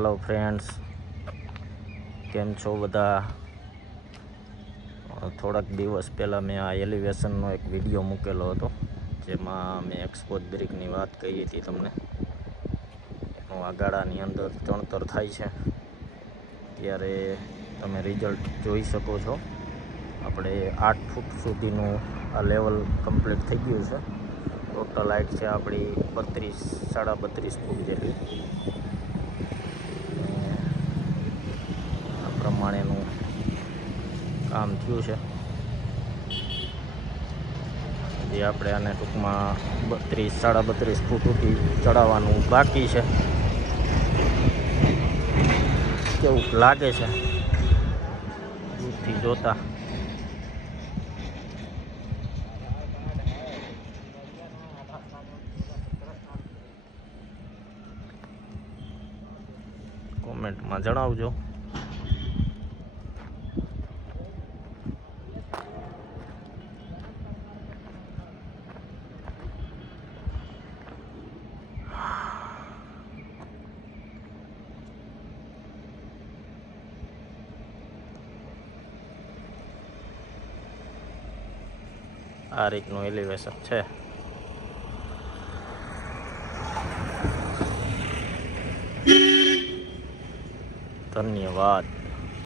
Hello friends, કેમ છો બધા? થોડાક દિવસ પહેલાં મેં આ એલિવેશનનો એક વિડીયો મૂકેલો હતો, જેમાં મેં એક્સપોઝ બ્રિકની વાત કરી હતી તમને. એનું આ ગાળાની અંદર ચણતર થાય છે ત્યારે તમે રિઝલ્ટ જોઈ શકો છો. આપણે 8 ફૂટ સુધીનું આ લેવલ કમ્પ્લીટ થઈ ગયું છે. ટોટલ હાઈટ છે આપણી 32-32.5 ફૂટ જેટલી. આ પ્રમાણેનું કામ થયું છે. જે આપણે આને ટૂંકમાં 32-32.5 ફૂટ સુધી ચડાવવાનું બાકી છે. કેવું લાગે છે દૂરથી જોતા? કોમેન્ટમાં જણાવજો. આ રીતનું એલિવેશન છે. ધન્યવાદ.